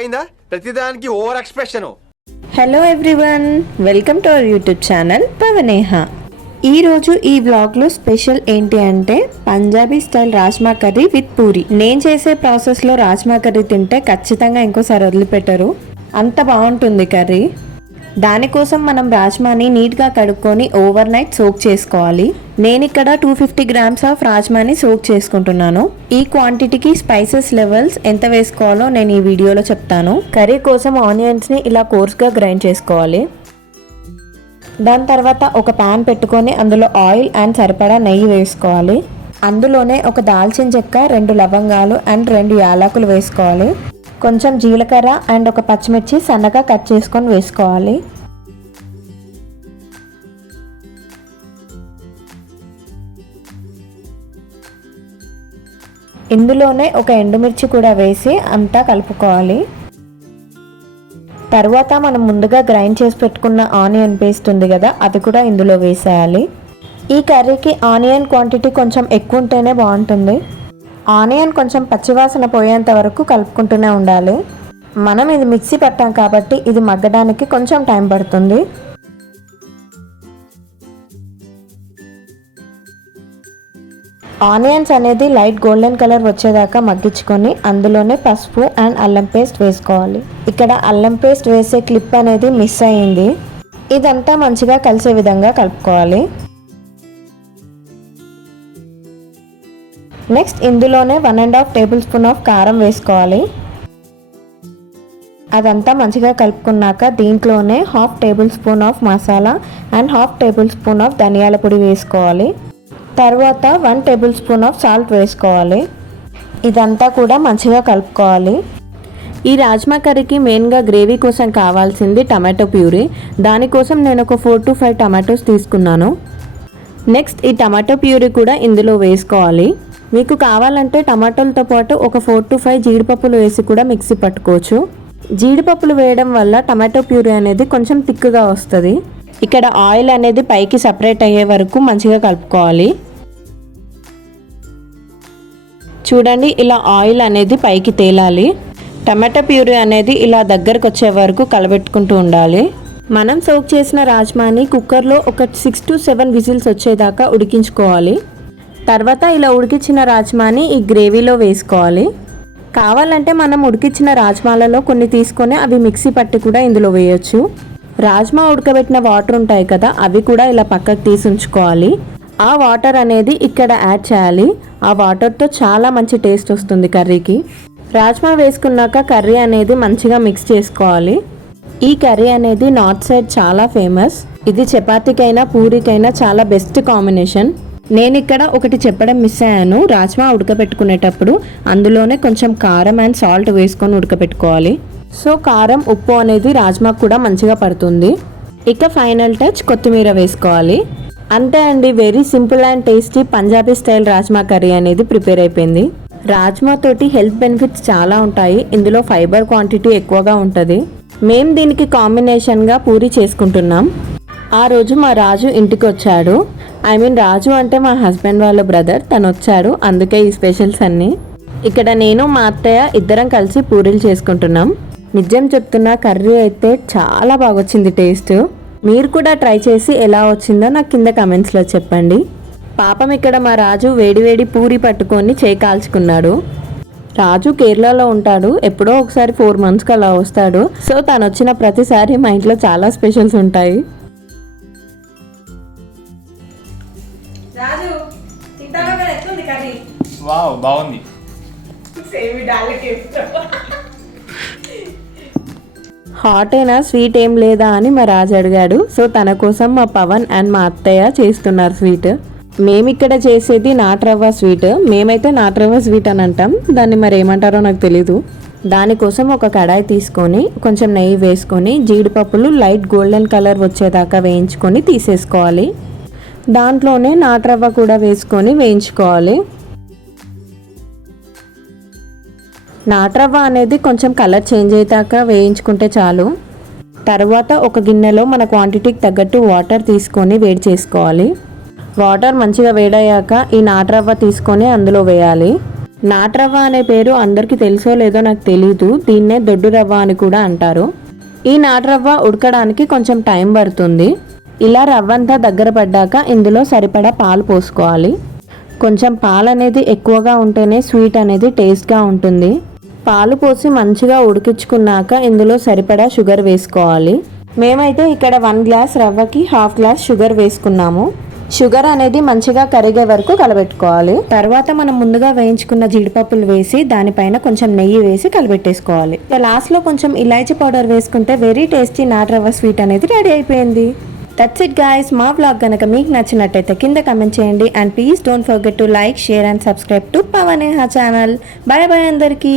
బాగైందా? ప్రతిదానికి over expression. Hello everyone, welcome to our YouTube channel Pavaneha. ఈరోజు ఈ వ్లాగ్లో స్పెషల్ ఏంటి అంటే Punjabi style rajma curry with puri. నేను చేసే ప్రాసెస్లో రాజ్మా కర్రీ తింటే ఖచ్చితంగా ఇంకోసారి వదిలిపెట్టరు, అంత బాగుంటుంది కర్రీ. దానికోసం మనం రాజ్మాని నీట్గా కడుక్కొని ఓవర్ నైట్ సోక్ చేసుకోవాలి. నేను ఇక్కడ 250 గ్రామ్స్ ఆఫ్ రాజ్మాని సోక్ చేసుకుంటున్నాను. ఈ క్వాంటిటీకి స్పైసెస్ లెవెల్స్ ఎంత వేసుకోవాలో నేను ఈ వీడియోలో చెప్తాను. కర్రీ కోసం ఆనియన్స్ని ఇలా కోర్స్గా గ్రైండ్ చేసుకోవాలి. దాని తర్వాత ఒక ప్యాన్ పెట్టుకొని అందులో ఆయిల్ అండ్ సరిపడా నెయ్యి వేసుకోవాలి. అందులోనే ఒక దాల్చిన చెక్క, 2 లవంగాలు అండ్ 2 యాలకులు వేసుకోవాలి. కొంచెం జీలకర్ర అండ్ ఒక పచ్చిమిర్చి సన్నగా కట్ చేసుకొని వేసుకోవాలి. ఇందులోనే ఒక ఎండుమిర్చి కూడా వేసి అంతా కలుపుకోవాలి. తర్వాత మనం ముందుగా గ్రైండ్ చేసి పెట్టుకున్న ఆనియన్ పేస్ట్ ఉంది కదా, అది కూడా ఇందులో వేసేయాలి. ఈ కర్రీకి ఆనియన్ క్వాంటిటీ కొంచెం ఎక్కువ ఉంటేనే బాగుంటుంది. ఆనియన్ కొంచెం పచ్చివాసన పోయేంత వరకు కలుపుకుంటూనే ఉండాలి. మనం ఇది మిక్సీ పట్టాం కాబట్టి ఇది మగ్గడానికి కొంచెం టైం పడుతుంది. ఆనియన్స్ అనేది లైట్ గోల్డెన్ కలర్ వచ్చేదాకా మగ్గించుకొని అందులోనే పసుపు అండ్ అల్లం పేస్ట్ వేసుకోవాలి. ఇక్కడ అల్లం పేస్ట్ వేసే క్లిప్ అనేది మిస్ అయ్యింది. ఇదంతా మంచిగా కలిసే విధంగా కలుపుకోవాలి. నెక్స్ట్ ఇందులోనే 1.5 టేబుల్ స్పూన్ ఆఫ్ కారం వేసుకోవాలి. అదంతా మంచిగా కలుపుకున్నాక దీంట్లోనే 1/2 table spoon of masala and 1/2 table spoon of ధనియాల పొడి వేసుకోవాలి. తర్వాత 1 టేబుల్ స్పూన్ ఆఫ్ సాల్ట్ వేసుకోవాలి. ఇదంతా కూడా మంచిగా కలుపుకోవాలి. ఈ రాజ్మా కర్రీకి మెయిన్గా గ్రేవీ కోసం కావాల్సింది టమాటో ప్యూరీ. దానికోసం నేను ఒక 4 to 5 టమాటోస్ తీసుకున్నాను. నెక్స్ట్ ఈ టమాటో ప్యూరీ కూడా ఇందులో వేసుకోవాలి. మీకు కావాలంటే టమాటోలతో పాటు ఒక 4 to 5 జీడిపప్పులు వేసి కూడా మిక్సీ పట్టుకోవచ్చు. జీడిపప్పులు వేయడం వల్ల టమాటో ప్యూరీ అనేది కొంచెం థిక్గా వస్తుంది. ఇక్కడ ఆయిల్ అనేది పైకి సపరేట్ అయ్యే వరకు మంచిగా కలుపుకోవాలి. చూడండి, ఇలా ఆయిల్ అనేది పైకి తేలాలి. టమాటో ప్యూరీ అనేది ఇలా దగ్గరకు వచ్చే వరకు కలబెట్టుకుంటూ ఉండాలి. మనం సోక్ చేసిన రాజ్మాని కుక్కర్లో ఒక 6 to 7 విజిల్స్ వచ్చేదాకా ఉడికించుకోవాలి. తర్వాత ఇలా ఉడికించిన రాజ్మాని ఈ గ్రేవీలో వేసుకోవాలి. కావాలంటే మనం ఉడికించిన రాజ్మాలలో కొన్ని తీసుకొని అవి మిక్సీ పట్టి కూడా ఇందులో వేయొచ్చు. రాజ్మా ఉడకబెట్టిన వాటర్ ఉంటాయి కదా, అవి కూడా ఇలా పక్కకు తీసి ఉంచుకోవాలి. ఆ వాటర్ అనేది ఇక్కడ యాడ్ చేయాలి. ఆ వాటర్తో చాలా మంచి టేస్ట్ వస్తుంది కర్రీకి. రాజ్మా వేసుకున్నాక కర్రీ అనేది మంచిగా మిక్స్ చేసుకోవాలి. ఈ కర్రీ అనేది నార్త్ సైడ్ చాలా ఫేమస్. ఇది చపాతీకైనా పూరీకైనా చాలా బెస్ట్ కాంబినేషన్. నేను ఇక్కడ ఒకటి చెప్పడం మిస్ అయ్యాను. రాజ్మా ఉడకబెట్టుకునేటప్పుడు అందులోనే కొంచెం కారం అండ్ సాల్ట్ వేసుకొని ఉడకబెట్టుకోవాలి. సో కారం, ఉప్పు అనేది రాజ్మాకు కూడా మంచిగా పడుతుంది. ఇక ఫైనల్ టచ్ కొత్తిమీర వేసుకోవాలి. అంతే అండి, very simple and tasty Punjabi style rajma curry అనేది ప్రిపేర్ అయిపోయింది. రాజ్మా తోటి హెల్త్ బెనిఫిట్స్ చాలా ఉంటాయి. ఇందులో ఫైబర్ క్వాంటిటీ ఎక్కువగా ఉంటుంది. మేము దీనికి కాంబినేషన్గా పూరి చేసుకుంటున్నాం. ఆ రోజు మా రాజు ఇంటికి వచ్చాడు. రాజు అంటే మా హస్బెండ్ వాళ్ళ బ్రదర్. తను వచ్చాడు, అందుకే ఈ స్పెషల్స్ అన్నీ. ఇక్కడ నేను మా అత్తయ్య ఇద్దరం కలిసి పూరీలు చేసుకుంటున్నాం. నిజం చెప్తున్నా, కర్రీ అయితే చాలా బాగా వచ్చింది టేస్ట్. మీరు కూడా ట్రై చేసి ఎలా వచ్చిందో నాకు కింద కమెంట్స్లో చెప్పండి. పాపం ఇక్కడ మా రాజు వేడివేడి పూరి పట్టుకొని చేయి కాల్చుకున్నాడు. రాజు కేరళలో ఉంటాడు. ఎప్పుడో ఒకసారి 4 monthsకి అలా వస్తాడు. సో తను వచ్చిన ప్రతిసారి మా ఇంట్లో చాలా స్పెషల్స్ ఉంటాయి. వావ్, బాగుంది. హాట్ అయినా స్వీట్ ఏం లేదా అని మా రాజు అడిగాడు. సో తన కోసం మా పవన్ అండ్ మా అత్తయ్య చేస్తున్నారు స్వీట్. మేమిక్కడ చేసేది నాటు స్వీట్. మేమైతే నాటు స్వీట్ అని అంటాం, దాన్ని మరి ఏమంటారో నాకు తెలీదు. దానికోసం ఒక కడాయి తీసుకొని కొంచెం నెయ్యి వేసుకొని జీడిపప్పులు లైట్ గోల్డెన్ కలర్ వచ్చేదాకా వేయించుకొని తీసేసుకోవాలి. దాంట్లోనే నాటు కూడా వేసుకొని వేయించుకోవాలి. నాటు అనేది కొంచెం కలర్ చేంజ్ అయ్యాక వేయించుకుంటే చాలు. తర్వాత ఒక గిన్నెలో మన క్వాంటిటీకి తగ్గట్టు వాటర్ తీసుకొని వేడి చేసుకోవాలి. వాటర్ మంచిగా వేడయ్యాక ఈ నాటు రవ్వ తీసుకొని అందులో వేయాలి. నాటు రవ్వ అనే పేరు అందరికీ తెలుసో లేదో నాకు తెలీదు. దీన్నే దొడ్డు రవ్వ అని కూడా అంటారు. ఈ నాటు రవ్వ ఉడకడానికి కొంచెం టైం పడుతుంది. ఇలా రవ్వ అంతా దగ్గర పడ్డాక ఇందులో సరిపడా పాలు పోసుకోవాలి. కొంచెం పాలు అనేది ఎక్కువగా ఉంటేనే స్వీట్ అనేది టేస్ట్గా ఉంటుంది. పాలు పోసి మంచిగా ఉడికించుకున్నాక ఇందులో సరిపడా షుగర్ వేసుకోవాలి. మేమైతే ఇక్కడ 1 గ్లాస్ రవ్వకి 1/2 గ్లాస్ షుగర్ వేసుకున్నాము. షుగర్ అనేది మంచిగా కరిగే వరకు కలబెట్టుకోవాలి. తర్వాత మనం ముందుగా వేయించుకున్న జీడిపప్పులు వేసి దానిపైన కొంచెం నెయ్యి వేసి కలబెట్టేసుకోవాలి. లాస్ట్లో కొంచెం ఇలాచీ పౌడర్ వేసుకుంటే వెరీ టేస్టీ నాటు రవ్వ స్వీట్ అనేది రెడీ అయిపోయింది. That's it guys. మా వ్లాగ్ కనుక మీకు నచ్చినట్టయితే కింద కమెంట్ చేయండి. And please don't forget to like, share and subscribe to Pavaneha channel. Bye bye అందరికీ.